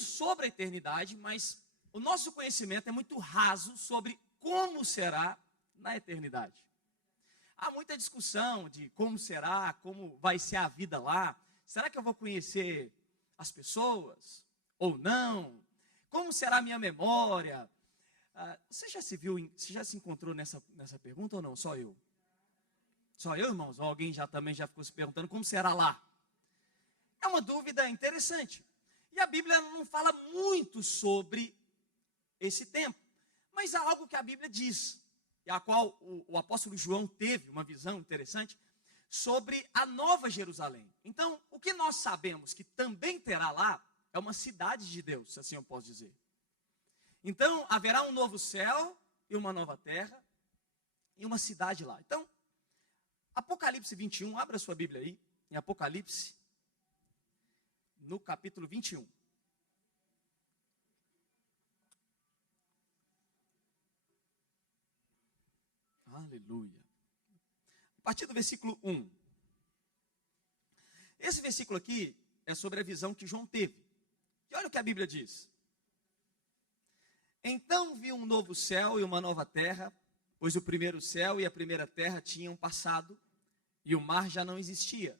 muito sobre a eternidade, mas o nosso conhecimento é muito raso sobre como será na eternidade. Há muita discussão de como será, como vai ser a vida lá. Será que eu vou conhecer as pessoas ou não? Como será a minha memória? Você já se encontrou nessa pergunta ou não? Só eu? Só eu, irmãos? Ou alguém também já ficou se perguntando como será lá? É uma dúvida interessante. E a Bíblia não fala muito sobre esse tempo. Mas há algo que a Bíblia diz, e a qual o apóstolo João teve uma visão interessante, sobre a Nova Jerusalém. Então, o que nós sabemos que também terá lá, é uma cidade de Deus, se assim eu posso dizer. Então, haverá um novo céu e uma nova terra, e uma cidade lá. Então, Apocalipse 21, abra sua Bíblia aí, em Apocalipse, no capítulo 21. Aleluia. A partir do versículo 1. Esse versículo aqui é sobre a visão que João teve. E olha o que a Bíblia diz. Então vi um novo céu e uma nova terra, pois o primeiro céu e a primeira terra tinham passado, e o mar já não existia.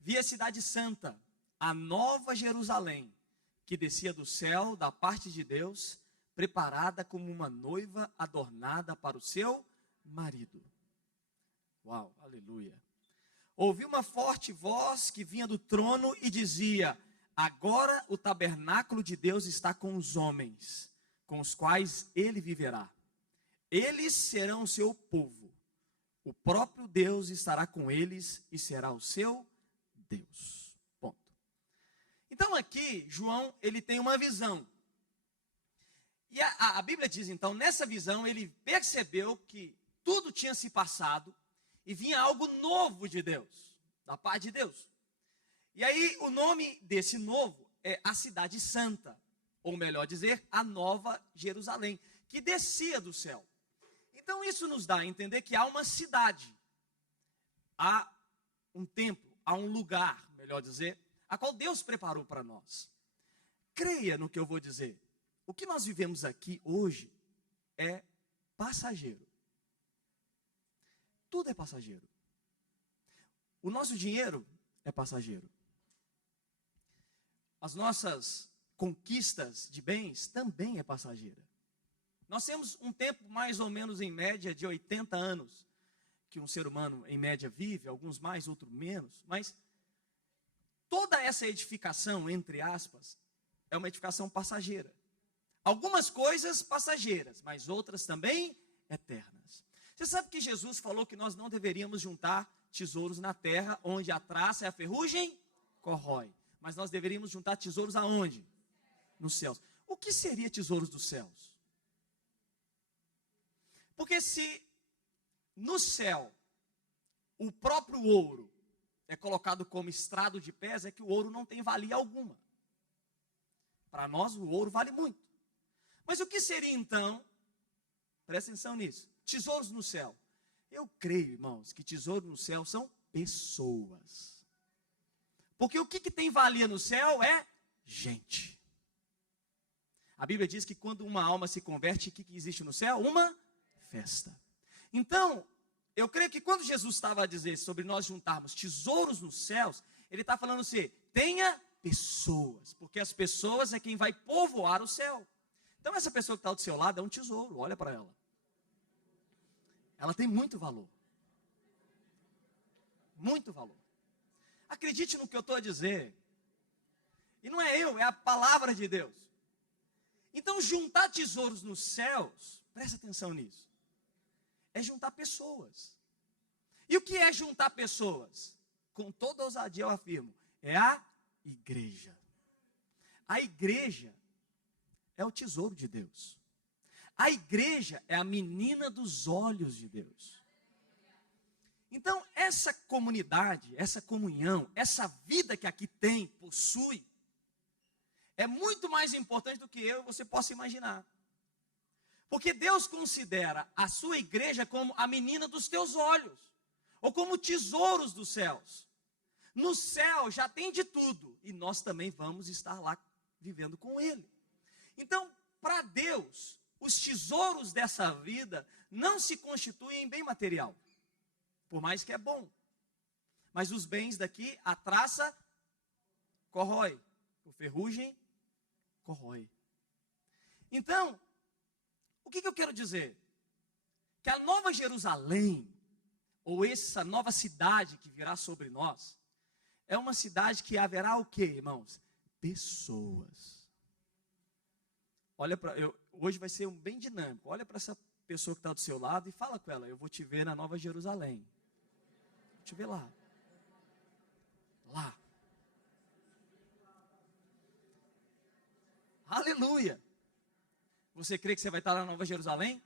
Vi a cidade santa, a nova Jerusalém, que descia do céu, da parte de Deus, preparada como uma noiva adornada para o seu marido. Uau, aleluia. Ouvi uma forte voz que vinha do trono e dizia: agora o tabernáculo de Deus está com os homens, com os quais ele viverá. Eles serão o seu povo. O próprio Deus estará com eles e será o seu Deus. Ponto. Então aqui, João, ele tem uma visão. E a Bíblia diz então, nessa visão, ele percebeu que tudo tinha se passado e vinha algo novo de Deus, da parte de Deus. E aí o nome desse novo é a cidade santa, ou melhor dizer, a nova Jerusalém, que descia do céu. Então isso nos dá a entender que há uma cidade, há um templo, há um lugar, melhor dizer, a qual Deus preparou para nós. Creia no que eu vou dizer. O que nós vivemos aqui hoje é passageiro. Tudo é passageiro. O nosso dinheiro é passageiro. As nossas conquistas de bens também é passageira. Nós temos um tempo mais ou menos em média de 80 anos que um ser humano em média vive, alguns mais, outros menos, mas toda essa edificação, entre aspas, é uma edificação passageira. Algumas coisas passageiras, mas outras também eternas. Você sabe que Jesus falou que nós não deveríamos juntar tesouros na terra, onde a traça e a ferrugem corrói. Mas nós deveríamos juntar tesouros aonde? Nos céus. O que seria tesouros dos céus? Porque se no céu o próprio ouro é colocado como estrado de pés, é que o ouro não tem valia alguma. Para nós o ouro vale muito. Mas o que seria então, presta atenção nisso, tesouros no céu? Eu creio, irmãos, que tesouros no céu são pessoas. Porque o que tem valia no céu é gente. A Bíblia diz que quando uma alma se converte, o que existe no céu? Uma festa. Então, eu creio que quando Jesus estava a dizer sobre nós juntarmos tesouros nos céus, ele está falando assim, tenha pessoas, porque as pessoas é quem vai povoar o céu. Então essa pessoa que está do seu lado é um tesouro, olha para ela. Ela tem muito valor. Muito valor. Acredite no que eu estou a dizer. E não é eu, é a palavra de Deus. Então juntar tesouros nos céus, presta atenção nisso, é juntar pessoas. E o que é juntar pessoas? Com toda ousadia eu afirmo, é a igreja. A igreja é o tesouro de Deus. A igreja é a menina dos olhos de Deus. Então, essa comunidade, essa comunhão, essa vida que aqui tem, possui, é muito mais importante do que eu e você possa imaginar. Porque Deus considera a sua igreja como a menina dos teus olhos, ou como tesouros dos céus. No céu já tem de tudo, e nós também vamos estar lá vivendo com Ele. Então, para Deus, os tesouros dessa vida não se constituem em bem material, por mais que é bom. Mas os bens daqui, a traça corrói, o ferrugem corrói. Então, o que eu quero dizer? Que a nova Jerusalém, ou essa nova cidade que virá sobre nós, é uma cidade que haverá o quê, irmãos? Pessoas. Olha para hoje vai ser bem dinâmico. Olha para essa pessoa que está do seu lado e fala com ela: eu vou te ver na Nova Jerusalém. Vou te ver lá. Lá. Aleluia. Você crê que você vai estar na Nova Jerusalém?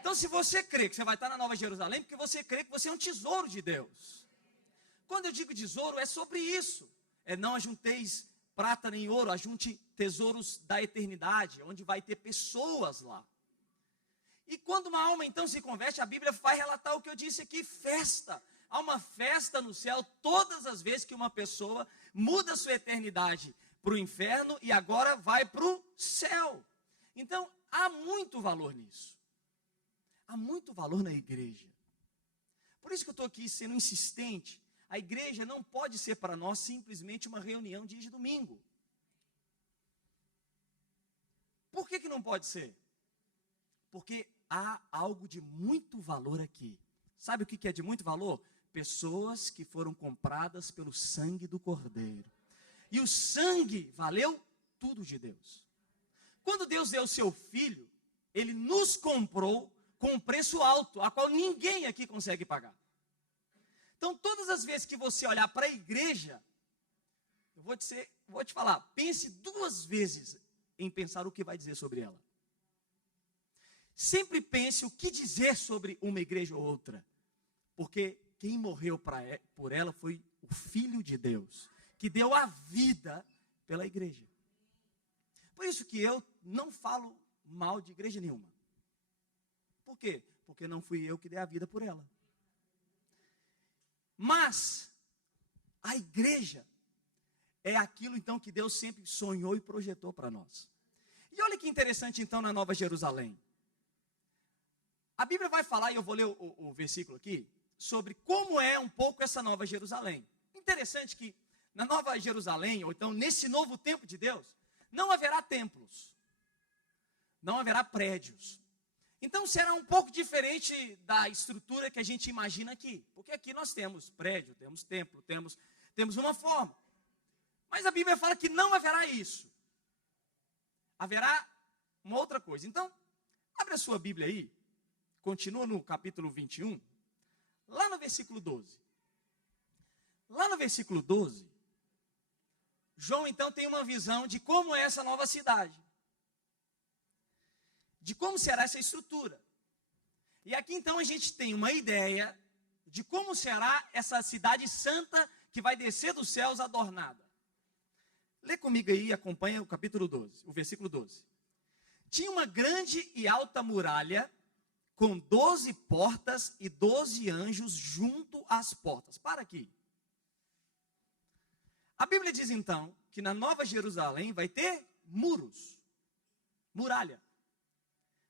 Então, se você crê que você vai estar na Nova Jerusalém, porque você crê que você é um tesouro de Deus. Quando eu digo tesouro, é sobre isso. É não ajunteis prata nem ouro, ajunte tesouros da eternidade, onde vai ter pessoas lá. E quando uma alma então se converte, a Bíblia vai relatar o que eu disse aqui, festa. Há uma festa no céu todas as vezes que uma pessoa muda sua eternidade para o inferno e agora vai para o céu. Então, há muito valor nisso. Há muito valor na igreja. Por isso que eu estou aqui sendo insistente. A igreja não pode ser para nós simplesmente uma reunião dia de domingo. Por que não pode ser? Porque há algo de muito valor aqui. Sabe o que é de muito valor? Pessoas que foram compradas pelo sangue do Cordeiro. E o sangue valeu tudo de Deus. Quando Deus deu o seu Filho, Ele nos comprou com um preço alto, a qual ninguém aqui consegue pagar. Então, todas as vezes que você olhar para a igreja, eu vou te falar, pense 2 vezes em pensar o que vai dizer sobre ela. Sempre pense o que dizer sobre uma igreja ou outra, porque quem morreu por ela foi o Filho de Deus, que deu a vida pela igreja. Por isso que eu não falo mal de igreja nenhuma. Por quê? Porque não fui eu que dei a vida por ela. Mas a igreja é aquilo então que Deus sempre sonhou e projetou para nós. E olha que interessante então na Nova Jerusalém. A Bíblia vai falar, e eu vou ler o versículo aqui, sobre como é um pouco essa Nova Jerusalém. Interessante que na Nova Jerusalém, ou então nesse novo tempo de Deus, não haverá templos, não haverá prédios. Então será um pouco diferente da estrutura que a gente imagina aqui. Porque aqui nós temos prédio, temos templo, temos uma forma. Mas a Bíblia fala que não haverá isso. Haverá uma outra coisa. Então, abre a sua Bíblia aí. Continua no capítulo 21. Lá no versículo 12. Lá no versículo 12, João então tem uma visão de como é essa nova cidade. De como será essa estrutura. E aqui então a gente tem uma ideia de como será essa cidade santa que vai descer dos céus adornada. Lê comigo aí e acompanha o capítulo 12, o versículo 12. Tinha uma grande e alta muralha com 12 portas e 12 anjos junto às portas. Para aqui. A Bíblia diz então que na Nova Jerusalém vai ter muros, muralha.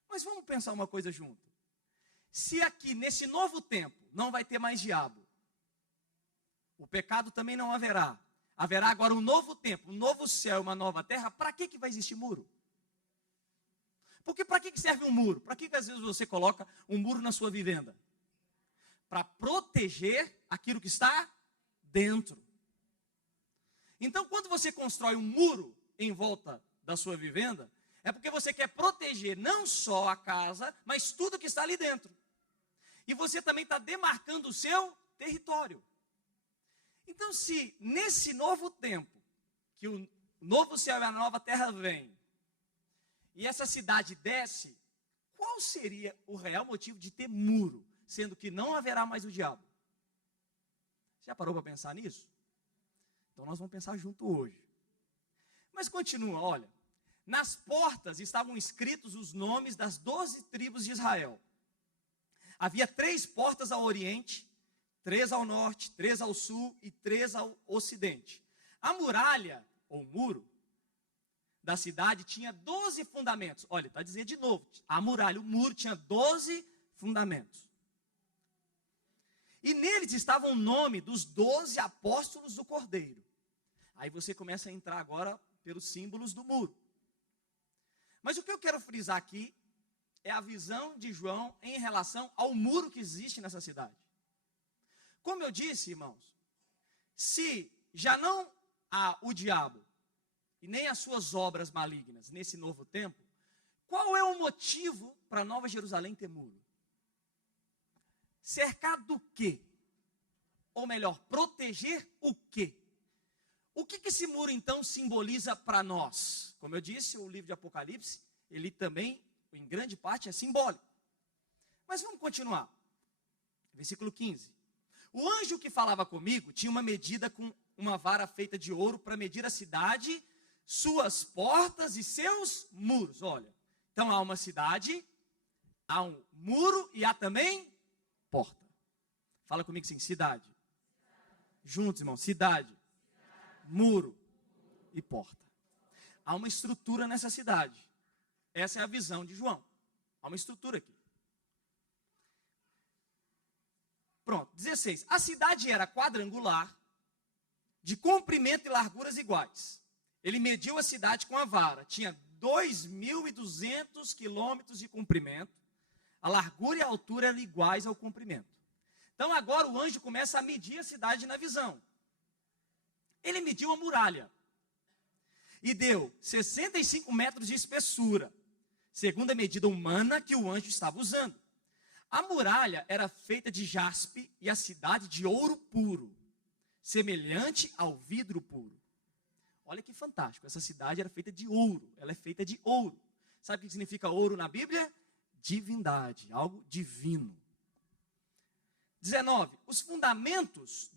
Mas vamos pensar uma coisa junto. Se aqui, nesse novo tempo, não vai ter mais diabo, o pecado também não haverá. Haverá agora um novo tempo, um novo céu, uma nova terra. Para que vai existir muro? Porque para que serve um muro? Para que às vezes você coloca um muro na sua vivenda? Para proteger aquilo que está dentro. Então, quando você constrói um muro em volta da sua vivenda, é porque você quer proteger não só a casa, mas tudo que está ali dentro. E você também está demarcando o seu território. Então, se nesse novo tempo, que o novo céu e a nova terra vêm, e essa cidade desce, qual seria o real motivo de ter muro, sendo que não haverá mais o diabo? Já parou para pensar nisso? Então nós vamos pensar junto hoje. Mas continua, olha. Nas portas estavam escritos os nomes das 12 tribos de Israel. Havia 3 portas ao oriente, 3 ao norte, 3 ao sul e 3 ao ocidente. A muralha, ou muro, da cidade tinha 12 fundamentos. Olha, está dizendo de novo, a muralha, o muro tinha 12 fundamentos. E neles estava o nome dos 12 apóstolos do Cordeiro. Aí você começa a entrar agora pelos símbolos do muro. Mas o que eu quero frisar aqui é a visão de João em relação ao muro que existe nessa cidade. Como eu disse, irmãos, se já não há o diabo e nem as suas obras malignas nesse novo tempo, qual é o motivo para Nova Jerusalém ter muro? Cercar do quê? Ou melhor, proteger o quê? O que esse muro então simboliza para nós? Como eu disse, o livro de Apocalipse, ele também, em grande parte, é simbólico. Mas vamos continuar. Versículo 15. O anjo que falava comigo tinha uma medida com uma vara feita de ouro para medir a cidade, suas portas e seus muros. Olha, então há uma cidade, há um muro e há também porta. Fala comigo assim, cidade. Juntos, irmão, cidade, muro e porta. Há uma estrutura nessa cidade. Essa é a visão de João. Há uma estrutura aqui. Pronto, 16. A cidade era quadrangular, de comprimento e larguras iguais. Ele mediu a cidade com a vara. Tinha 2.200 quilômetros de comprimento. A largura e a altura eram iguais ao comprimento. Então agora o anjo começa a medir a cidade na visão. Ele mediu a muralha. E deu 65 metros de espessura, segundo a medida humana que o anjo estava usando. A muralha era feita de jaspe e a cidade de ouro puro, semelhante ao vidro puro. Olha que fantástico, essa cidade era feita de ouro, ela é feita de ouro. Sabe o que significa ouro na Bíblia? Divindade, algo divino. 19. Os fundamentos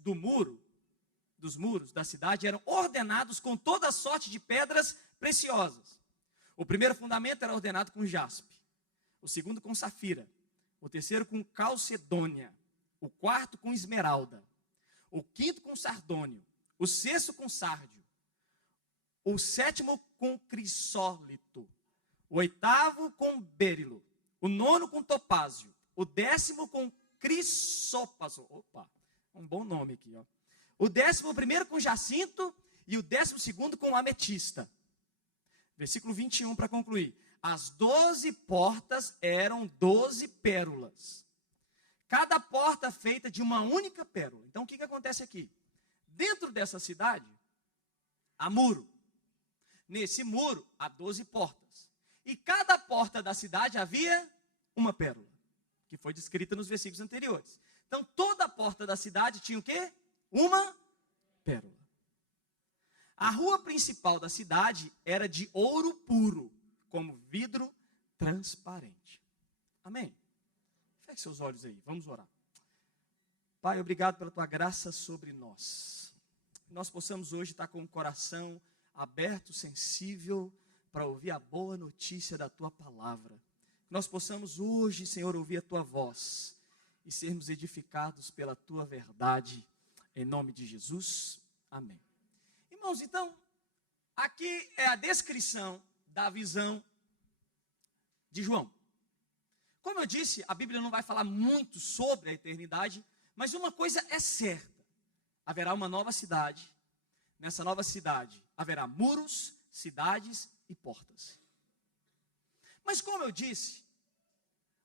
dos muros da cidade eram ordenados com toda sorte de pedras preciosas. O primeiro fundamento era ordenado com jaspe, o segundo com safira, o terceiro com calcedônia, o quarto com esmeralda, o quinto com sardônio, o sexto com sárdio, o sétimo com crisólito, o oitavo com berilo, o nono com topázio, o décimo com crisópaso. Opa, um bom nome aqui, ó. O 11º com jacinto e o 12º com ametista. Versículo 21 para concluir. As 12 portas eram 12 pérolas. Cada porta feita de uma única pérola. Então o que acontece aqui? Dentro dessa cidade, há muro. Nesse muro, há 12 portas. E cada porta da cidade havia uma pérola, que foi descrita nos versículos anteriores. Então toda porta da cidade tinha o quê? Uma pérola. A rua principal da cidade era de ouro puro, como vidro transparente. Amém? Feche seus olhos aí, vamos orar. Pai, obrigado pela tua graça sobre nós. Nós possamos hoje estar com o coração aberto, sensível, para ouvir a boa notícia da tua palavra. Nós possamos hoje, Senhor, ouvir a tua voz e sermos edificados pela tua verdade. Em nome de Jesus, amém. Irmãos, então, aqui é a descrição da visão de João. Como eu disse, a Bíblia não vai falar muito sobre a eternidade, mas uma coisa é certa: haverá uma nova cidade. Nessa nova cidade haverá muros, cidades e portas. Mas como eu disse,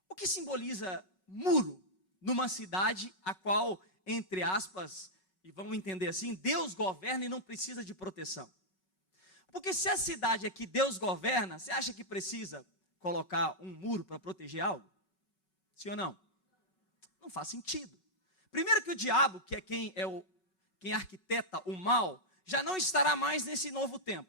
o que simboliza muro numa cidade a qual, entre aspas, e vamos entender assim, Deus governa e não precisa de proteção? Porque se a cidade é que Deus governa, você acha que precisa colocar um muro para proteger algo? Sim ou não? Não faz sentido. Primeiro que o diabo, que é quem arquiteta o mal, já não estará mais nesse novo tempo.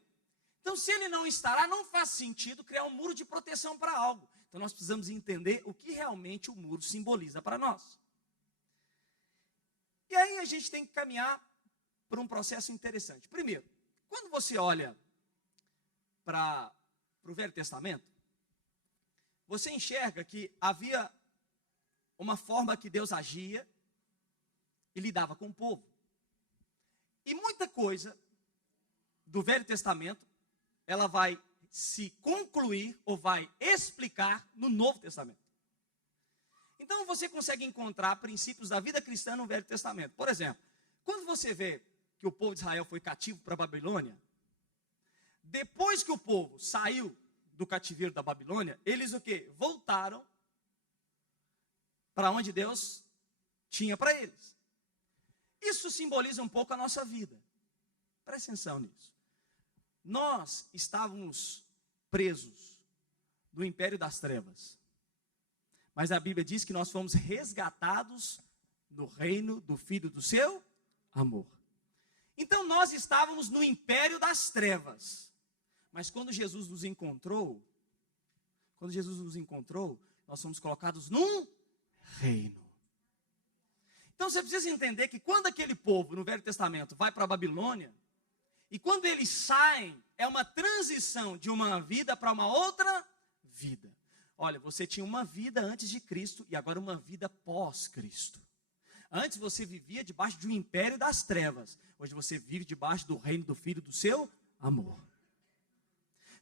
Então, se ele não estará, não faz sentido criar um muro de proteção para algo. Então, nós precisamos entender o que realmente o muro simboliza para nós. E aí a gente tem que caminhar por um processo interessante. Primeiro, quando você olha para o Velho Testamento, você enxerga que havia uma forma que Deus agia e lidava com o povo. E muita coisa do Velho Testamento, ela vai se concluir ou vai explicar no Novo Testamento. Então você consegue encontrar princípios da vida cristã no Velho Testamento. Por exemplo, quando você vê que o povo de Israel foi cativo para a Babilônia, depois que o povo saiu do cativeiro da Babilônia, eles o quê? Voltaram para onde Deus tinha para eles. Isso simboliza um pouco a nossa vida. Presta atenção nisso. Nós estávamos presos do império das trevas. Mas a Bíblia diz que nós fomos resgatados do reino do Filho do seu amor. Então nós estávamos no império das trevas. Mas quando Jesus nos encontrou, nós fomos colocados num reino. Então você precisa entender que quando aquele povo no Velho Testamento vai para a Babilônia, e quando eles saem, é uma transição de uma vida para uma outra vida. Olha, você tinha uma vida antes de Cristo e agora uma vida pós-Cristo. Antes você vivia debaixo de um império das trevas. Hoje você vive debaixo do reino do Filho do seu amor.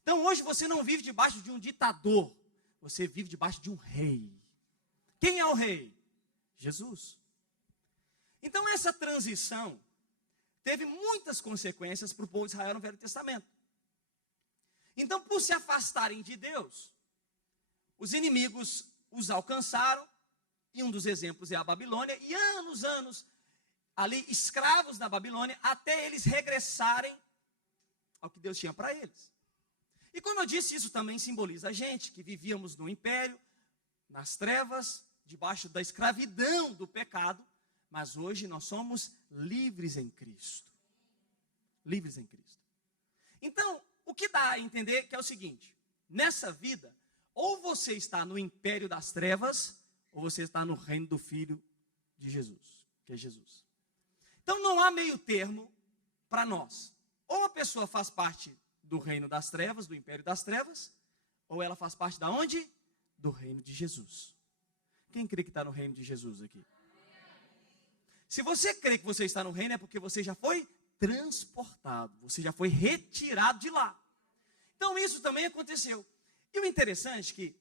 Então hoje você não vive debaixo de um ditador. Você vive debaixo de um rei. Quem é o rei? Jesus. Então essa transição teve muitas consequências para o povo de Israel no Velho Testamento. Então, por se afastarem de Deus, os inimigos os alcançaram, e um dos exemplos é a Babilônia, e anos, ali escravos da Babilônia, até eles regressarem ao que Deus tinha para eles. E como eu disse, isso também simboliza a gente, que vivíamos no império, nas trevas, debaixo da escravidão do pecado, mas hoje nós somos livres em Cristo. Livres em Cristo. Então, o que dá a entender que é o seguinte: nessa vida, ou você está no império das trevas, ou você está no reino do Filho de Jesus, que é Jesus. Então não há meio termo para nós. Ou a pessoa faz parte do reino das trevas, do império das trevas, ou ela faz parte da onde? Do reino de Jesus. Quem crê que está no reino de Jesus aqui? Se você crê que você está no reino, é porque você já foi transportado, você já foi retirado de lá. Então isso também aconteceu. E o interessante é que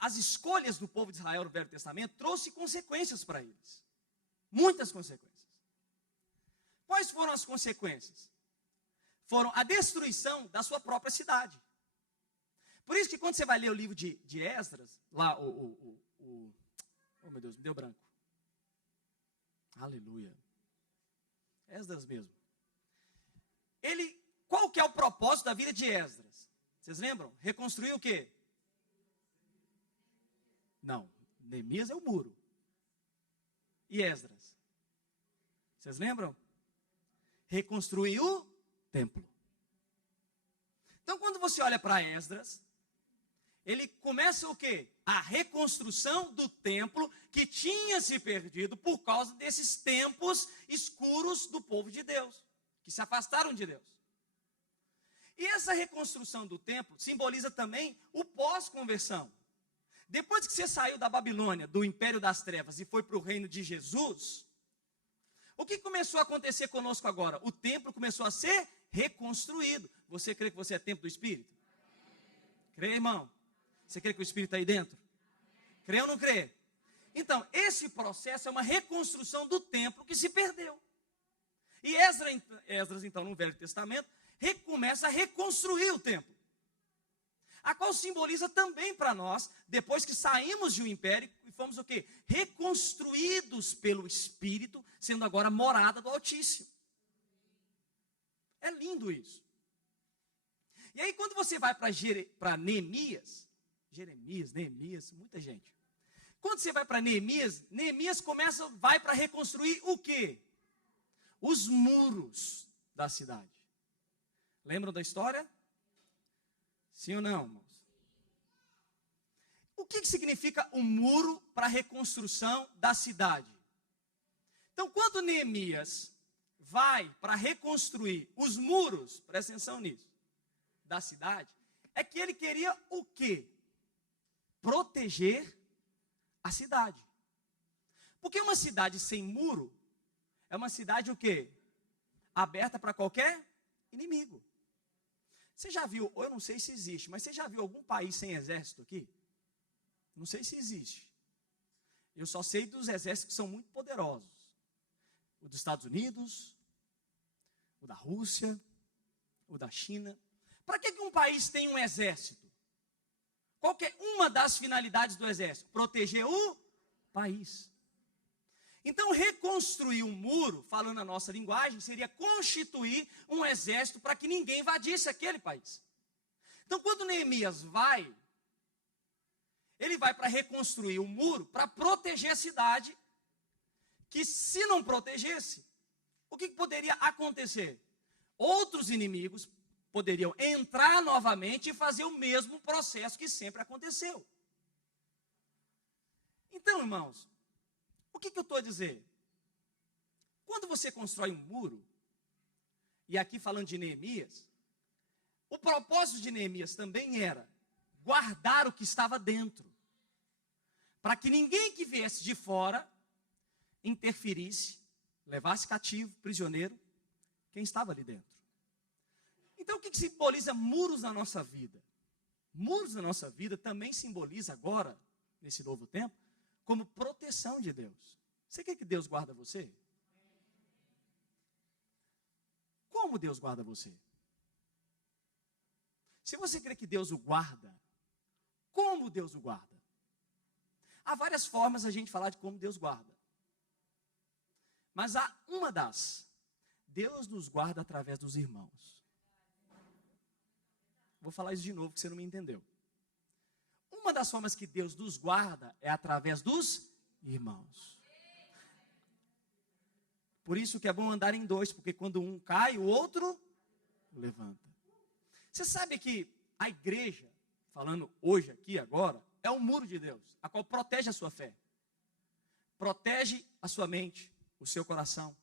as escolhas do povo de Israel no Velho Testamento trouxe consequências para eles. Muitas consequências. Quais foram as consequências? Foram a destruição da sua própria cidade. Por isso que quando você vai ler o livro de Esdras, lá oh meu Deus, me deu branco. Aleluia. Esdras mesmo. Qual que é o propósito da vida de Esdras? Vocês lembram? Reconstruir o quê? Não, Neemias é o muro. E Esdras? Vocês lembram? Reconstruir o templo. Então quando você olha para Esdras, ele começa o quê? A reconstrução do templo que tinha se perdido por causa desses tempos escuros do povo de Deus, que se afastaram de Deus. E essa reconstrução do templo simboliza também o pós-conversão. Depois que você saiu da Babilônia, do império das trevas, e foi para o reino de Jesus, o que começou a acontecer conosco agora? O templo começou a ser reconstruído. Você crê que você é templo do Espírito? Crê, irmão? Você crê que o Espírito está aí dentro? Crê ou não crê? Então, esse processo é uma reconstrução do templo que se perdeu. E Esdras, então, no Velho Testamento, começa a reconstruir o templo. A qual simboliza também para nós, depois que saímos de um império, e fomos o quê? Reconstruídos pelo Espírito, sendo agora morada do Altíssimo. É lindo isso. E aí quando você vai para Neemias, muita gente. Quando você vai para Neemias vai para reconstruir o quê? Os muros da cidade. Lembram da história? Sim ou não, irmãos? O que significa um muro para a reconstrução da cidade? Então, quando Neemias vai para reconstruir os muros, presta atenção nisso, da cidade, é que ele queria o quê? Proteger a cidade. Porque uma cidade sem muro é uma cidade o quê? Aberta para qualquer inimigo. Você já viu, ou eu não sei se existe, mas você já viu algum país sem exército aqui? Não sei se existe. Eu só sei dos exércitos que são muito poderosos. O dos Estados Unidos, o da Rússia, o da China. Para que um país tem um exército? Qual que é uma das finalidades do exército? Proteger o país. Então, reconstruir um muro, falando a nossa linguagem, seria constituir um exército para que ninguém invadisse aquele país. Então, quando Neemias vai, ele vai para reconstruir o muro, para proteger a cidade, que se não protegesse, o que poderia acontecer? Outros inimigos poderiam entrar novamente e fazer o mesmo processo que sempre aconteceu. Então, irmãos, o que eu estou a dizer? Quando você constrói um muro, e aqui falando de Neemias, o propósito de Neemias também era guardar o que estava dentro, para que ninguém que viesse de fora interferisse, levasse cativo, prisioneiro, quem estava ali dentro. Então, o que simboliza muros na nossa vida? Muros na nossa vida também simboliza agora, nesse novo tempo, como proteção de Deus. Você quer que Deus guarda você? Como Deus guarda você? Se você crê que Deus o guarda, como Deus o guarda? Há várias formas a gente falar de como Deus guarda. Mas há uma das. Deus nos guarda através dos irmãos. Vou falar isso de novo, que você não me entendeu. Uma das formas que Deus nos guarda é através dos irmãos. Por isso que é bom andar em dois, porque quando um cai, o outro levanta. Você sabe que a igreja, falando hoje aqui, agora, é um muro de Deus, a qual protege a sua fé. Protege a sua mente, o seu coração.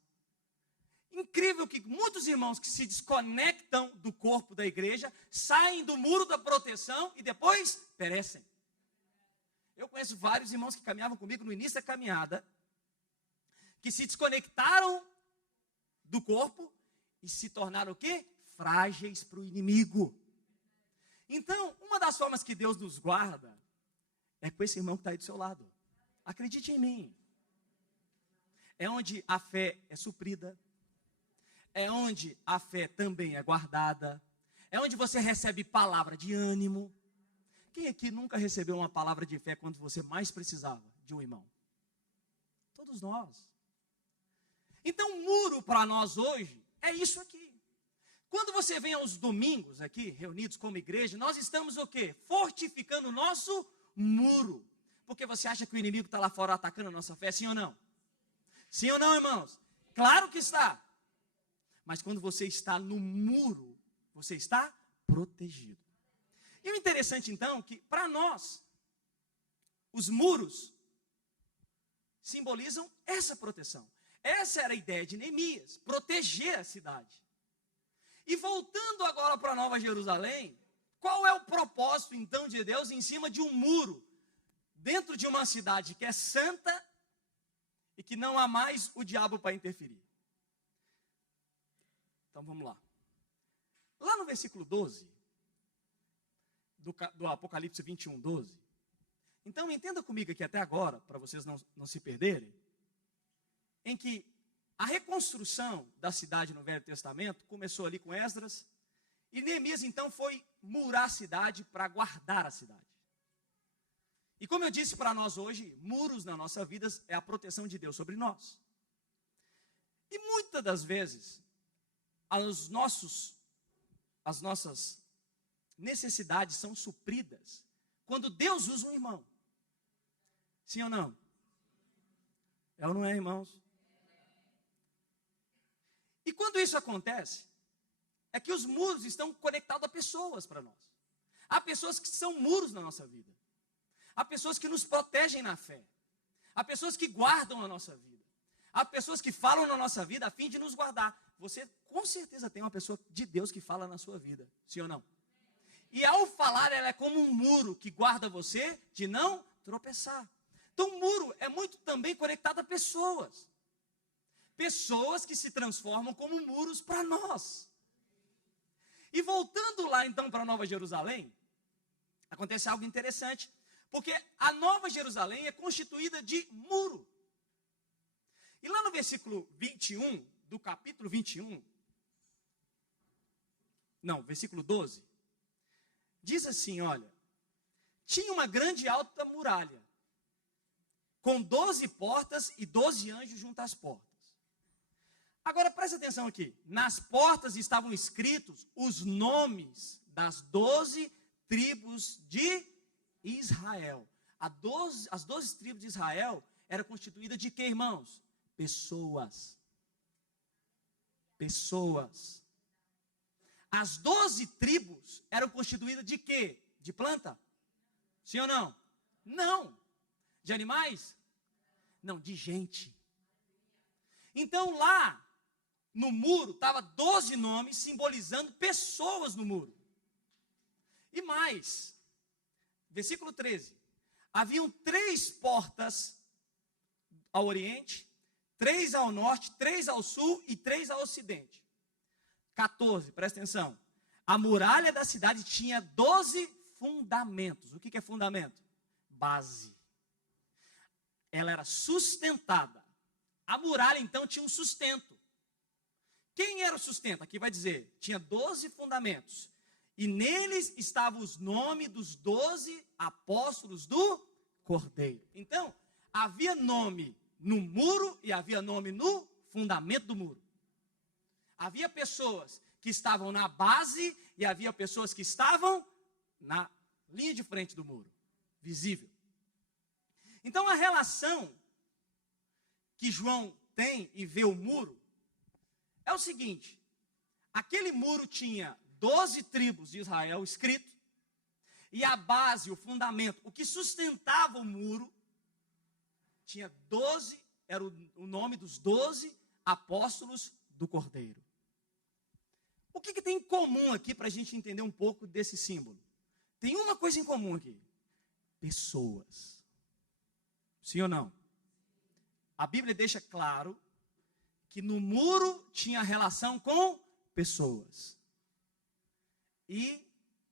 Incrível que muitos irmãos que se desconectam do corpo da igreja, saem do muro da proteção e depois perecem. Eu conheço vários irmãos que caminhavam comigo no início da caminhada, que se desconectaram do corpo e se tornaram o quê? Frágeis para o inimigo. Então, uma das formas que Deus nos guarda é com esse irmão que está aí do seu lado. Acredite em mim. É onde a fé é suprida. É onde a fé também é guardada. É onde você recebe palavra de ânimo. Quem aqui nunca recebeu uma palavra de fé quando você mais precisava de um irmão? Todos nós. Então, muro para nós hoje é isso aqui. Quando você vem aos domingos aqui, reunidos como igreja, nós estamos o quê? Fortificando o nosso muro. Porque você acha que o inimigo está lá fora atacando a nossa fé, sim ou não? Sim ou não, irmãos? Claro que está. Mas quando você está no muro, você está protegido. E o interessante então, que para nós, os muros simbolizam essa proteção. Essa era a ideia de Neemias, proteger a cidade. E voltando agora para Nova Jerusalém, qual é o propósito então de Deus em cima de um muro, dentro de uma cidade que é santa e que não há mais o diabo para interferir? Então vamos lá. Lá no versículo 12, do Apocalipse 21, 12. Então entenda comigo aqui até agora, para vocês não se perderem, em que a reconstrução da cidade no Velho Testamento começou ali com Esdras, e Neemias então foi murar a cidade para guardar a cidade. E como eu disse para nós hoje, muros na nossa vida é a proteção de Deus sobre nós. E muitas das vezes, as nossas necessidades são supridas quando Deus usa um irmão. Sim ou não? É ou não é, irmãos? E quando isso acontece, é que os muros estão conectados a pessoas para nós. Há pessoas que são muros na nossa vida. Há pessoas que nos protegem na fé. Há pessoas que guardam a nossa vida. Há pessoas que falam na nossa vida a fim de nos guardar. Você com certeza tem uma pessoa de Deus que fala na sua vida. Sim ou não? E ao falar, ela é como um muro que guarda você de não tropeçar. Então o muro é muito também conectado a pessoas. Pessoas que se transformam como muros para nós. E voltando lá então para Nova Jerusalém, acontece algo interessante, porque a Nova Jerusalém é constituída de muro. E lá no versículo 21, do capítulo 21, versículo 12, diz assim, olha, tinha uma grande e alta muralha, com 12 portas e 12 anjos junto às portas. Agora presta atenção aqui, nas portas estavam escritos os nomes das 12 tribos de Israel. As 12 tribos de Israel eram constituídas de quê, irmãos? Pessoas. Pessoas. As 12 tribos eram constituídas de quê? De planta? Sim ou não? Não. De animais? Não, de gente. Então lá no muro estava 12 nomes simbolizando pessoas no muro. E mais, versículo 13. Haviam 3 portas ao oriente, 3 ao norte, 3 ao sul e 3 ao ocidente. 14, presta atenção. A muralha da cidade tinha 12 fundamentos. O que é fundamento? Base. Ela era sustentada. A muralha, então, tinha um sustento. Quem era o sustento? Aqui vai dizer, tinha 12 fundamentos. E neles estavam os nomes dos 12 apóstolos do Cordeiro. Então, havia nome no muro e havia nome no fundamento do muro. Havia pessoas que estavam na base e havia pessoas que estavam na linha de frente do muro, visível. Então, a relação que João tem e vê o muro é o seguinte: aquele muro tinha 12 tribos de Israel escrito, e a base, o fundamento, o que sustentava o muro, tinha 12, era o nome dos 12 apóstolos do Cordeiro. O que tem em comum aqui para a gente entender um pouco desse símbolo? Tem uma coisa em comum aqui: pessoas. Sim ou não? A Bíblia deixa claro que no muro tinha relação com pessoas. E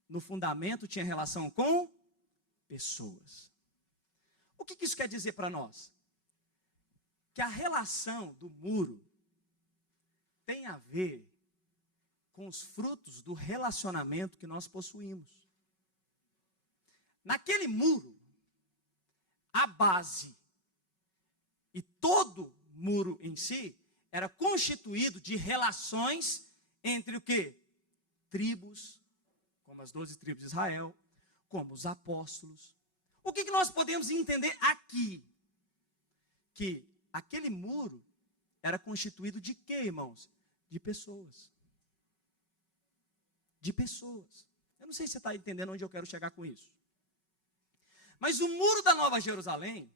no fundamento tinha relação com pessoas. O que isso quer dizer para nós? Que a relação do muro tem a ver com os frutos do relacionamento que nós possuímos. Naquele muro, a base e todo muro em si era constituído de relações entre o quê? Tribos, como as 12 tribos de Israel, como os apóstolos. O que nós podemos entender aqui? Que aquele muro era constituído de quê, irmãos? De pessoas. De pessoas. Eu não sei se você está entendendo onde eu quero chegar com isso. Mas o muro da Nova Jerusalém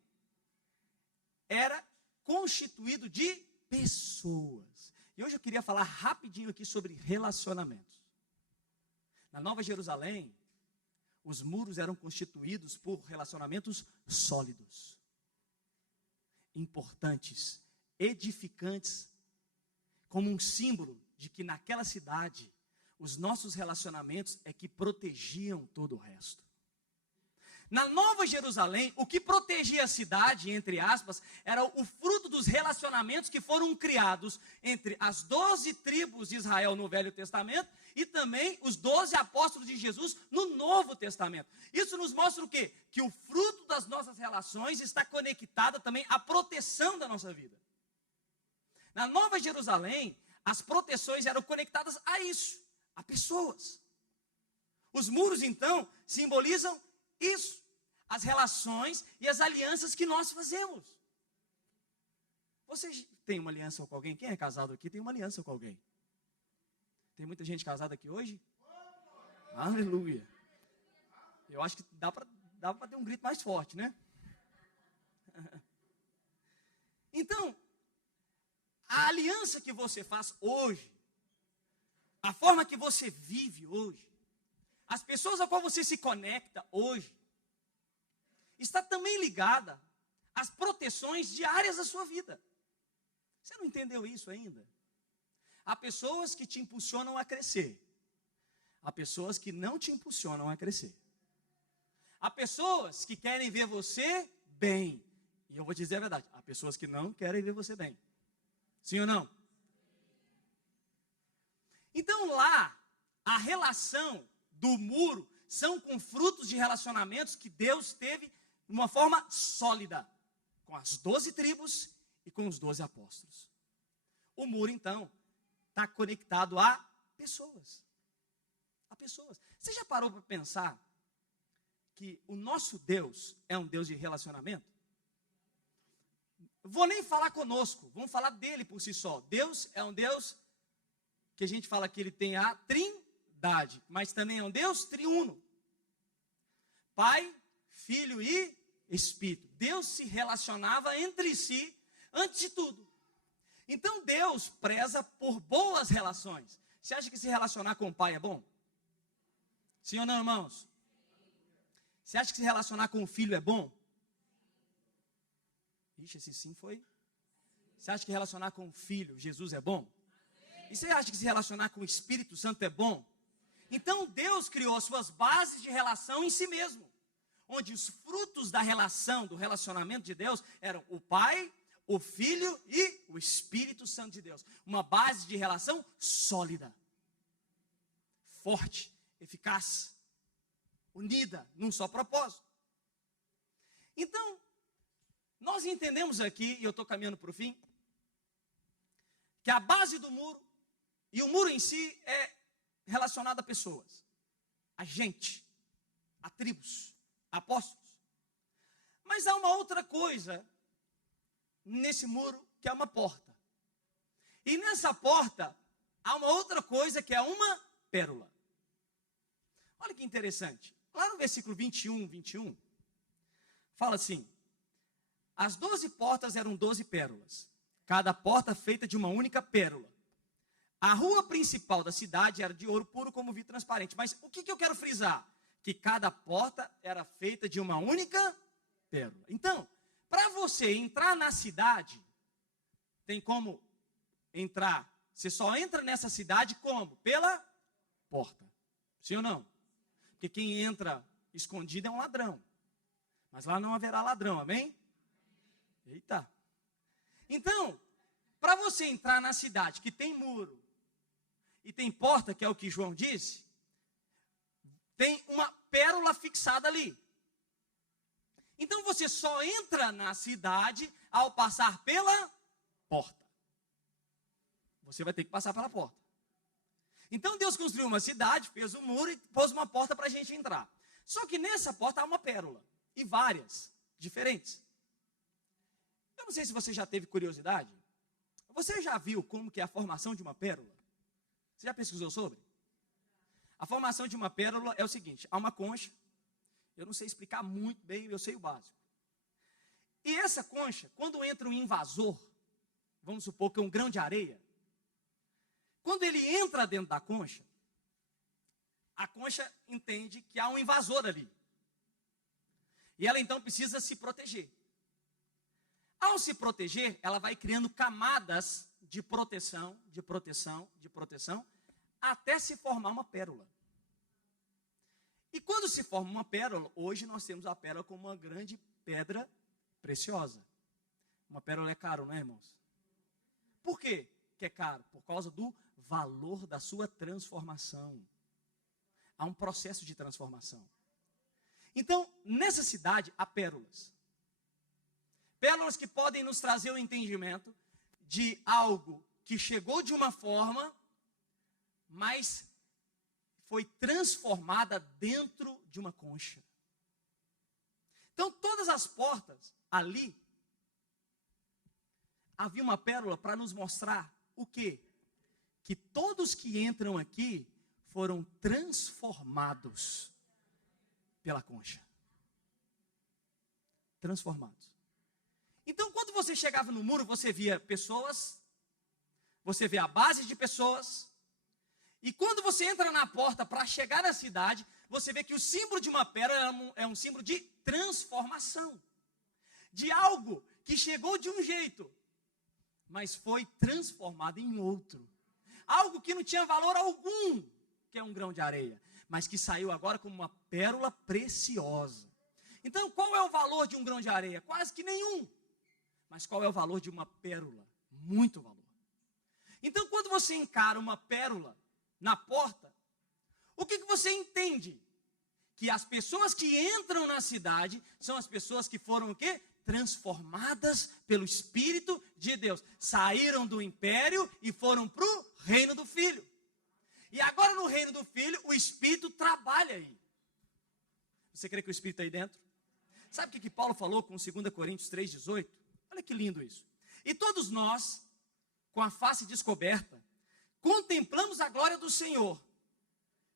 era constituído de pessoas. E hoje eu queria falar rapidinho aqui sobre relacionamentos. Na Nova Jerusalém, os muros eram constituídos por relacionamentos sólidos, importantes, edificantes, como um símbolo de que naquela cidade, os nossos relacionamentos é que protegiam todo o resto. Na Nova Jerusalém, o que protegia a cidade, entre aspas, era o fruto dos relacionamentos que foram criados entre as 12 tribos de Israel no Velho Testamento e também os 12 apóstolos de Jesus no Novo Testamento. Isso nos mostra o quê? Que o fruto das nossas relações está conectado também à proteção da nossa vida. Na Nova Jerusalém, as proteções eram conectadas a isso, a pessoas. Os muros, então, simbolizam isso, as relações e as alianças que nós fazemos. Você tem uma aliança com alguém? Quem é casado aqui tem uma aliança com alguém? Tem muita gente casada aqui hoje? Aleluia. Eu acho que dá para ter um grito mais forte, né? Então, a aliança que você faz hoje, a forma que você vive hoje, as pessoas a qual você se conecta hoje, está também ligada às proteções diárias da sua vida. Você não entendeu isso ainda? Há pessoas que te impulsionam a crescer. há pessoas que não te impulsionam a crescer. Há pessoas que querem ver você bem. E eu vou dizer a verdade, há pessoas que não querem ver você bem. Sim ou não? Então lá, a relação do muro são com frutos de relacionamentos que Deus teve de uma forma sólida, com as 12 tribos e com os 12 apóstolos. O muro, então, está conectado a pessoas. A pessoas. Você já parou para pensar que o nosso Deus é um Deus de relacionamento? Vou nem falar conosco, vamos falar dele por si só. Deus é um Deus que a gente fala que ele tem a trindade, mas também é um Deus triuno. Pai, Filho e Espírito. Deus se relacionava entre si antes de tudo. Então Deus preza por boas relações. Você acha que se relacionar com o pai é bom? Sim ou não, irmãos? Você acha que se relacionar com o filho é bom? Ixi, esse sim foi. Você acha que relacionar com o filho, Jesus, é bom? E você acha que se relacionar com o Espírito Santo é bom? Então Deus criou as suas bases de relação em si mesmo, onde os frutos da relação, do relacionamento de Deus, eram o Pai, o Filho e o Espírito Santo de Deus. Uma base de relação sólida, forte, eficaz, unida num só propósito. Então, nós entendemos aqui, e eu estou caminhando para o fim, que a base do muro, e o muro em si é relacionado a pessoas, a gente, a tribos, a apóstolos. Mas há uma outra coisa nesse muro, que é uma porta. E nessa porta, há uma outra coisa que é uma pérola. Olha que interessante. Lá no versículo 21, fala assim: as 12 portas eram 12 pérolas, cada porta feita de uma única pérola. A rua principal da cidade era de ouro puro como vidro transparente. Mas o que eu quero frisar? Que cada porta era feita de uma única pérola. Então, para você entrar na cidade, tem como entrar. Você só entra nessa cidade como? Pela porta. Sim ou não? Porque quem entra escondido é um ladrão. Mas lá não haverá ladrão, amém? Eita. Então, para você entrar na cidade que tem muro e tem porta, que é o que João disse, tem uma pérola fixada ali. Então você só entra na cidade ao passar pela porta. Você vai ter que passar pela porta. Então Deus construiu uma cidade, fez um muro e pôs uma porta para a gente entrar. Só que nessa porta há uma pérola, e várias, diferentes. Eu não sei se você já teve curiosidade. Você já viu como que é a formação de uma pérola? Você já pesquisou sobre? A formação de uma pérola é o seguinte: há uma concha. Eu não sei explicar muito bem, eu sei o básico. E essa concha, quando entra um invasor, vamos supor que é um grão de areia, quando ele entra dentro da concha, a concha entende que há um invasor ali. E ela então precisa se proteger. Ao se proteger, ela vai criando camadas de proteção, até se formar uma pérola. E quando se forma uma pérola, hoje nós temos a pérola como uma grande pedra preciosa. Uma pérola é caro, não é, irmãos? Por quê que é caro? Por causa do valor da sua transformação. Há um processo de transformação. Então, nessa cidade, há pérolas. Pérolas que podem nos trazer o entendimento de algo que chegou de uma forma, mas foi transformada dentro de uma concha. Então, todas as portas ali, havia uma pérola para nos mostrar o quê? Que todos que entram aqui foram transformados pela concha. Transformados. Então, quando você chegava no muro, você via pessoas, você vê a base de pessoas, e quando você entra na porta para chegar na cidade, você vê que o símbolo de uma pérola é um símbolo de transformação. De algo que chegou de um jeito, mas foi transformado em outro. Algo que não tinha valor algum, que é um grão de areia, mas que saiu agora como uma pérola preciosa. Então, qual é o valor de um grão de areia? Quase que nenhum. Mas qual é o valor de uma pérola? Muito valor. Então, quando você encara uma pérola na porta, o que você entende? Que as pessoas que entram na cidade são as pessoas que foram o quê? Transformadas pelo Espírito de Deus. Saíram do império e foram para o reino do Filho. E agora no reino do Filho, o Espírito trabalha aí. Você crê que o Espírito está aí dentro? Sabe o que Paulo falou com 2 Coríntios 3,18? Olha que lindo isso. E todos nós, com a face descoberta, contemplamos a glória do Senhor.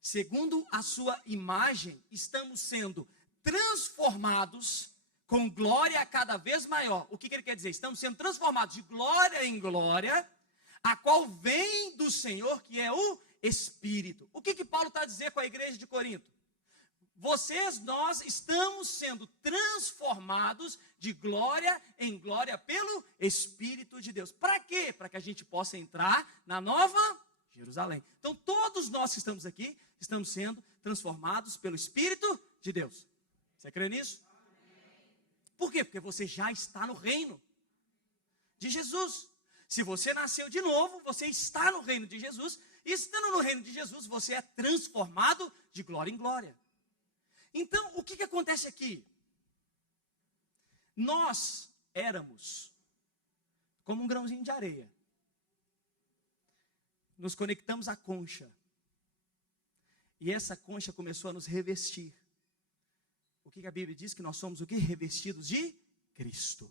Segundo a sua imagem, estamos sendo transformados com glória cada vez maior. O que ele quer dizer? Estamos sendo transformados de glória em glória, a qual vem do Senhor, que é o Espírito. O que Paulo está a dizer com a igreja de Corinto? Nós estamos sendo transformados de glória em glória pelo Espírito de Deus. Para quê? Para que a gente possa entrar na nova Jerusalém. Então, todos nós que estamos aqui, estamos sendo transformados pelo Espírito de Deus. Você crê nisso? Por quê? Porque você já está no reino de Jesus. Se você nasceu de novo, você está no reino de Jesus. E estando no reino de Jesus, você é transformado de glória em glória. Então, o que acontece aqui? Nós éramos como um grãozinho de areia. Nos conectamos à concha. E essa concha começou a nos revestir. O que a Bíblia diz? Que nós somos o quê? Revestidos de Cristo.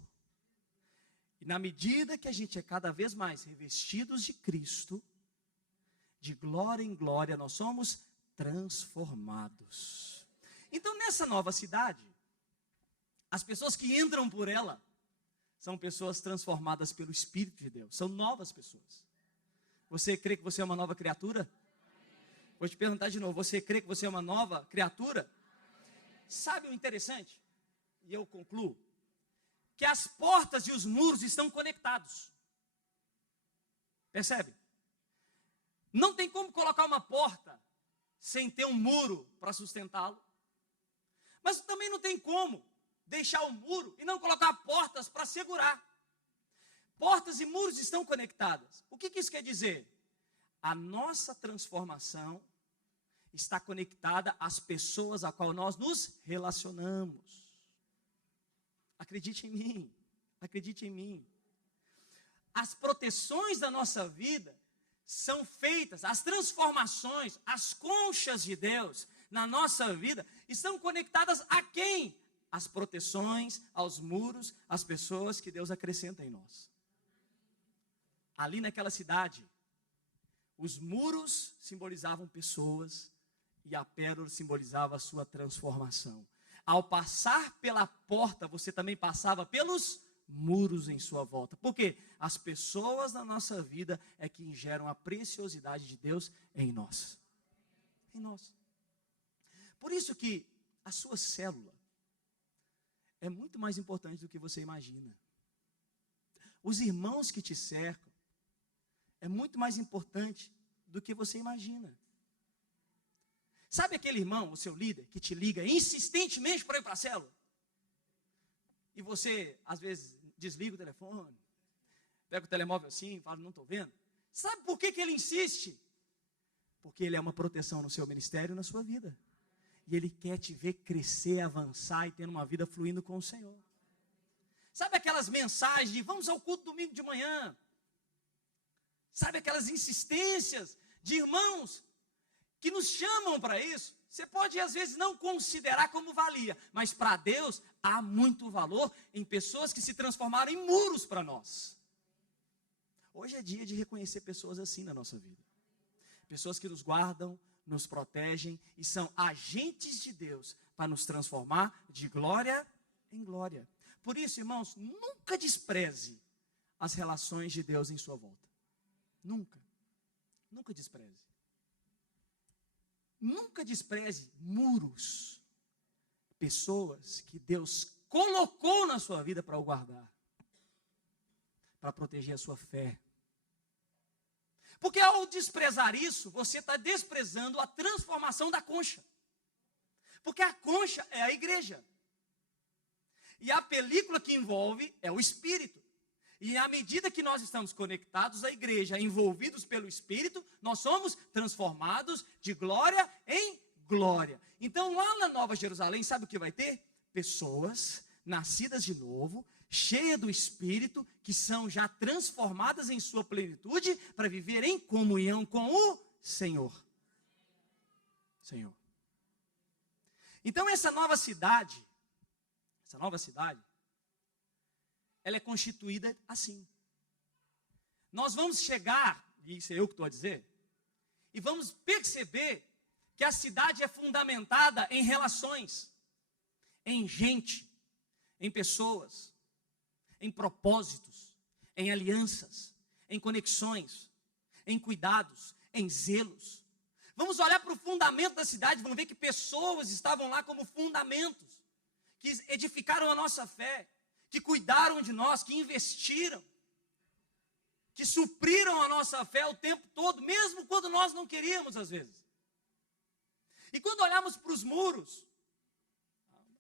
E na medida que a gente é cada vez mais revestidos de Cristo, de glória em glória, nós somos transformados. Então, nessa nova cidade, as pessoas que entram por ela são pessoas transformadas pelo Espírito de Deus. São novas pessoas. Você crê que você é uma nova criatura? Vou te perguntar de novo. Você crê que você é uma nova criatura? Sabe o interessante? E eu concluo. Que as portas e os muros estão conectados. Percebe? Não tem como colocar uma porta sem ter um muro para sustentá-lo. Mas também não tem como deixar o muro e não colocar portas para segurar. Portas e muros estão conectadas. O que isso quer dizer? A nossa transformação está conectada às pessoas a qual nós nos relacionamos. Acredite em mim. Acredite em mim. As proteções da nossa vida são feitas, as transformações, as conchas de Deus na nossa vida estão conectadas a quem? As proteções, aos muros, às pessoas que Deus acrescenta em nós. Ali naquela cidade, os muros simbolizavam pessoas e a pérola simbolizava a sua transformação. Ao passar pela porta, você também passava pelos muros em sua volta. Por quê? As pessoas na nossa vida é que geram a preciosidade de Deus em nós. Em nós. Por isso que a sua célula é muito mais importante do que você imagina. Os irmãos que te cercam é muito mais importante do que você imagina. Sabe aquele irmão, o seu líder, que te liga insistentemente para ir para a célula? E você, às vezes, desliga o telefone, pega o telemóvel assim e fala, não estou vendo. Sabe por que ele insiste? Porque ele é uma proteção no seu ministério e na sua vida. E ele quer te ver crescer, avançar e tendo uma vida fluindo com o Senhor. Sabe aquelas mensagens de vamos ao culto domingo de manhã? Sabe aquelas insistências de irmãos que nos chamam para isso? Você pode às vezes não considerar como valia, mas para Deus há muito valor em pessoas que se transformaram em muros para nós. Hoje é dia de reconhecer pessoas assim na nossa vida. Pessoas que nos guardam, nos protegem e são agentes de Deus para nos transformar de glória em glória. Por isso, irmãos, nunca despreze as relações de Deus em sua volta. Nunca. Nunca despreze. Nunca despreze muros. Pessoas que Deus colocou na sua vida para o guardar. Para proteger a sua fé. Porque ao desprezar isso, você está desprezando a transformação da concha. Porque a concha é a igreja. E a película que envolve é o Espírito. E à medida que nós estamos conectados à igreja, envolvidos pelo Espírito, nós somos transformados de glória em glória. Então lá na Nova Jerusalém, sabe o que vai ter? Pessoas nascidas de novo, cheias do Espírito, que são já transformadas em sua plenitude para viver em comunhão com o Senhor. Então essa nova cidade, ela é constituída assim. Nós vamos chegar, e isso é eu que estou a dizer, e vamos perceber que a cidade é fundamentada em relações, em gente, em pessoas, em propósitos, em alianças, em conexões, em cuidados, em zelos. Vamos olhar para o fundamento da cidade, vamos ver que pessoas estavam lá como fundamentos, que edificaram a nossa fé, que cuidaram de nós, que investiram, que supriram a nossa fé o tempo todo, mesmo quando nós não queríamos às vezes. E quando olhamos para os muros,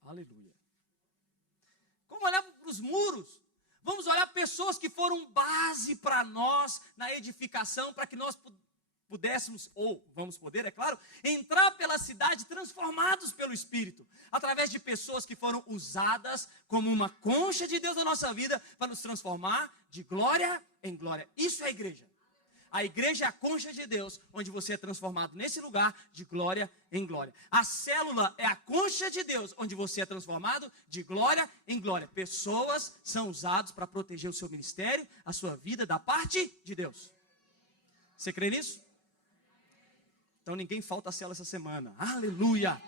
aleluia. Quando olhamos para os muros, vamos olhar pessoas que foram base para nós na edificação, para que nós pudéssemos, ou vamos poder, é claro, entrar pela cidade transformados pelo Espírito, através de pessoas que foram usadas como uma concha de Deus na nossa vida, para nos transformar de glória em glória. Isso é a igreja. A igreja é a concha de Deus, onde você é transformado nesse lugar de glória em glória. A célula é a concha de Deus, onde você é transformado de glória em glória. Pessoas são usadas para proteger o seu ministério, a sua vida da parte de Deus. Você crê nisso? Então ninguém falta a célula essa semana. Aleluia!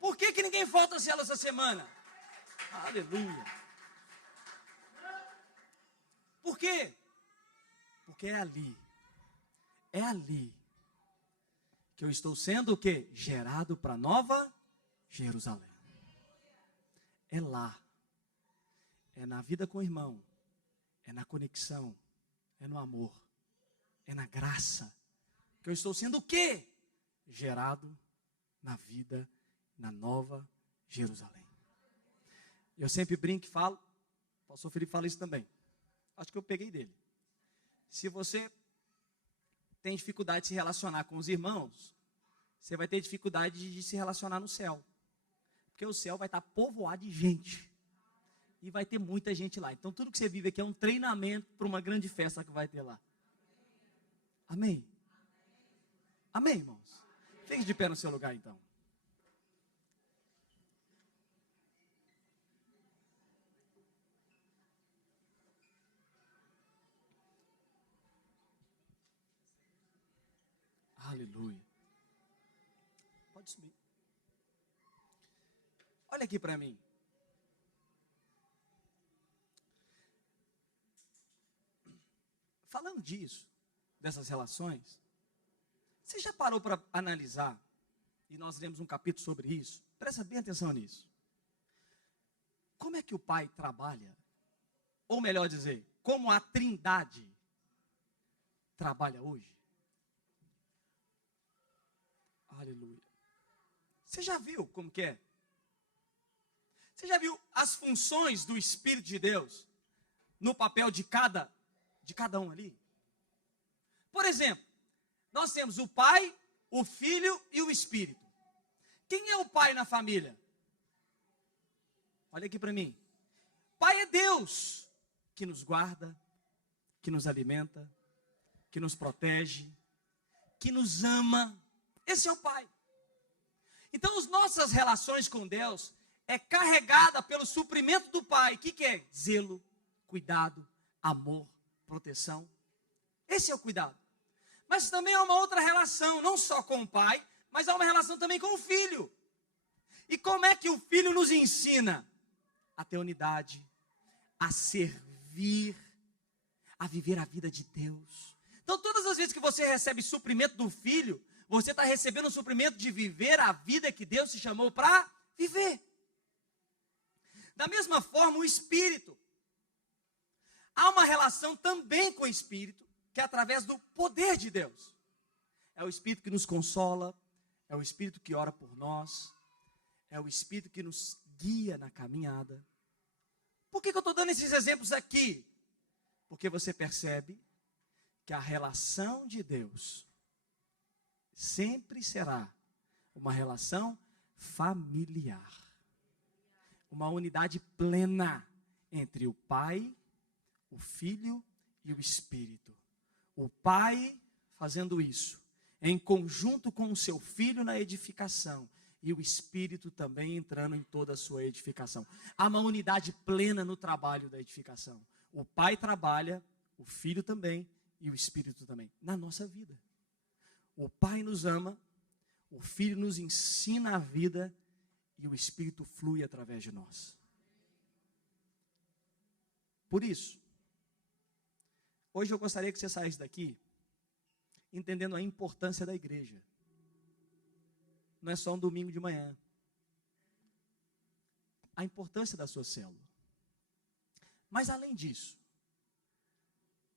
Por que ninguém falta a célula essa semana? Aleluia! Por quê? Porque é ali que eu estou sendo o quê? Gerado para Nova Jerusalém. É lá. É na vida com o irmão. É na conexão. É no amor. É na graça. Que eu estou sendo o quê? Gerado na vida, na Nova Jerusalém. Eu sempre brinco e falo, o pastor Felipe fala isso também. Acho que eu peguei dele. Se você tem dificuldade de se relacionar com os irmãos, você vai ter dificuldade de se relacionar no céu. Porque o céu vai estar povoado de gente. E vai ter muita gente lá. Então tudo que você vive aqui é um treinamento para uma grande festa que vai ter lá. Amém? Amém, irmãos? Fique de pé no seu lugar, então. Aleluia. Pode subir. Olha aqui para mim. Falando disso, dessas relações, você já parou para analisar, e nós lemos um capítulo sobre isso, presta bem atenção nisso. Como é que o Pai trabalha? Ou melhor dizer, como a Trindade trabalha hoje? Aleluia. Você já viu como que é? Você já viu as funções do Espírito de Deus no papel de cada um ali? Por exemplo, nós temos o Pai, o Filho e o Espírito. Quem é o Pai na família? Olha aqui para mim. Pai é Deus, que nos guarda, que nos alimenta, que nos protege, que nos ama. Esse é o Pai. Então, as nossas relações com Deus é carregada pelo suprimento do Pai. O que é? Zelo, cuidado, amor, proteção. Esse é o cuidado. Mas também há uma outra relação, não só com o Pai, mas há uma relação também com o Filho. E como é que o Filho nos ensina? A ter unidade, a servir, a viver a vida de Deus. Então, todas as vezes que você recebe suprimento do Filho, você está recebendo o suprimento de viver a vida que Deus te chamou para viver. Da mesma forma, o Espírito. Há uma relação também com o Espírito, que é através do poder de Deus. É o Espírito que nos consola, é o Espírito que ora por nós, é o Espírito que nos guia na caminhada. Por que eu estou dando esses exemplos aqui? Porque você percebe que a relação de Deus sempre será uma relação familiar. Uma unidade plena entre o Pai, o Filho e o Espírito. O Pai fazendo isso, em conjunto com o seu Filho na edificação, e o Espírito também entrando em toda a sua edificação. Há uma unidade plena no trabalho da edificação. O Pai trabalha, o Filho também, e o Espírito também, na nossa vida. O Pai nos ama, o Filho nos ensina a vida, e o Espírito flui através de nós. Por isso, hoje eu gostaria que você saísse daqui entendendo a importância da igreja. Não é só um domingo de manhã. A importância da sua célula. Mas além disso,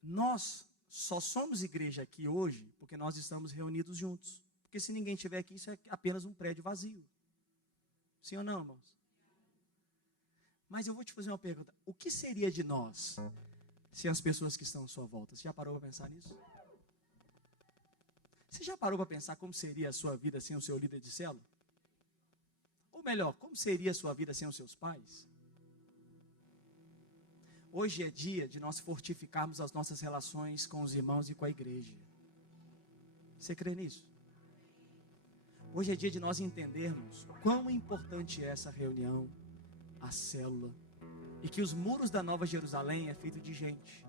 nós só somos igreja aqui hoje porque nós estamos reunidos juntos. Porque se ninguém estiver aqui, isso é apenas um prédio vazio. Sim ou não, irmãos? Mas eu vou te fazer uma pergunta. O que seria de nós sem as pessoas que estão à sua volta? Você já parou para pensar nisso? Você já parou para pensar como seria a sua vida sem o seu líder de célula? Ou melhor, como seria a sua vida sem os seus pais? Hoje é dia de nós fortificarmos as nossas relações com os irmãos e com a igreja. Você crê nisso? Hoje é dia de nós entendermos quão importante é essa reunião, a célula, e que os muros da Nova Jerusalém é feito de gente.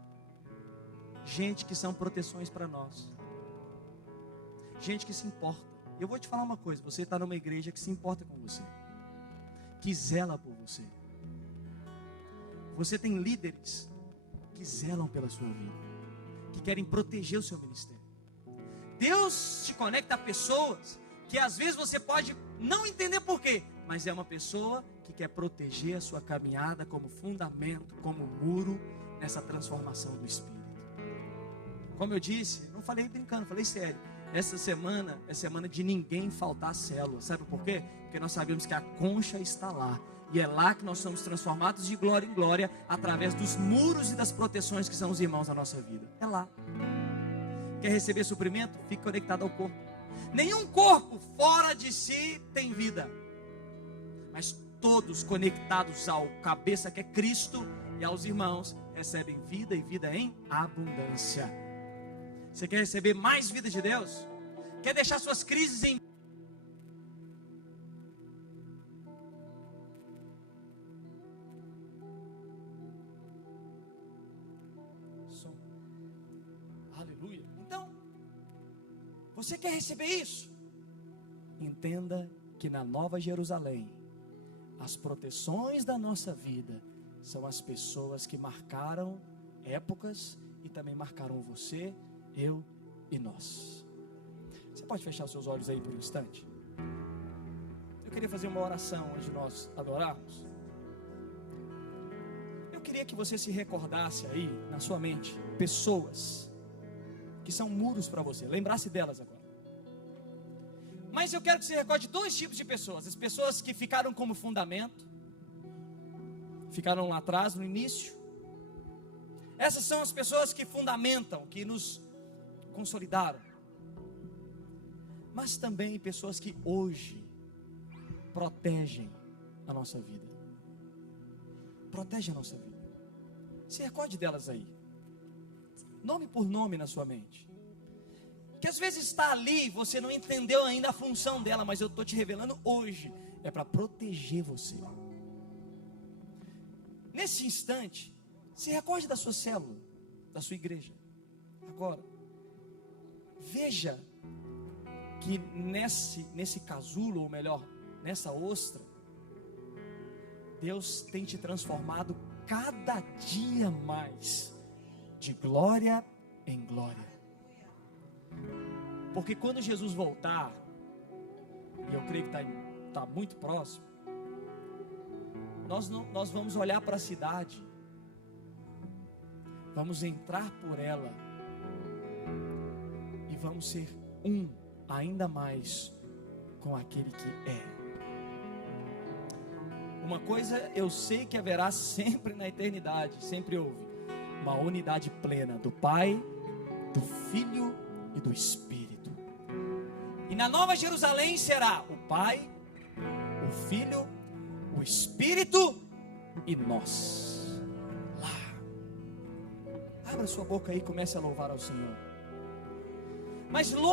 Gente que são proteções para nós. Gente que se importa. Eu vou te falar uma coisa, você está numa igreja que se importa com você, que zela por você. Você tem líderes que zelam pela sua vida, que querem proteger o seu ministério. Deus te conecta a pessoas que às vezes você pode não entender por quê, mas é uma pessoa que quer proteger a sua caminhada como fundamento, como muro nessa transformação do Espírito. Como eu disse, não falei brincando, falei sério. Essa semana é semana de ninguém faltar à célula. Sabe por quê? Porque nós sabemos que a concha está lá. E é lá que nós somos transformados de glória em glória, através dos muros e das proteções que são os irmãos na nossa vida. É lá. Quer receber suprimento? Fique conectado ao corpo. Nenhum corpo fora de si tem vida. Mas todos conectados ao cabeça que é Cristo e aos irmãos recebem vida e vida em abundância. Você quer receber mais vida de Deus? Quer deixar suas crises em... Som. Aleluia. Então, você quer receber isso? Entenda que na Nova Jerusalém, as proteções da nossa vida são as pessoas que marcaram épocas e também marcaram você, eu e nós. Você pode fechar os seus olhos aí por um instante? Eu queria fazer uma oração antes de nós adorarmos. Eu queria que você se recordasse aí na sua mente pessoas que são muros para você, lembrasse delas agora. Mas eu quero que você recorde dois tipos de pessoas: as pessoas que ficaram como fundamento, ficaram lá atrás no início. Essas são as pessoas que fundamentam, que nos consolidaram. Mas também pessoas que hoje protegem a nossa vida. Protegem a nossa vida. Se recorde delas aí, nome por nome na sua mente. Que às vezes está ali, você não entendeu ainda a função dela, mas eu estou te revelando hoje. É para proteger você. Nesse instante, se recorde da sua célula, da sua igreja. Agora, veja que nesse casulo, ou melhor, nessa ostra, Deus tem te transformado cada dia mais, de glória em glória. Porque quando Jesus voltar, e eu creio que está muito próximo, nós vamos olhar para a cidade, vamos entrar por ela, vamos ser um ainda mais com aquele que é. Uma coisa eu sei que haverá sempre na eternidade, sempre houve, uma unidade plena do Pai, do Filho e do Espírito. E na Nova Jerusalém será o Pai, o Filho, o Espírito e nós. Lá. Abra sua boca aí e comece a louvar ao Senhor. Mas louve.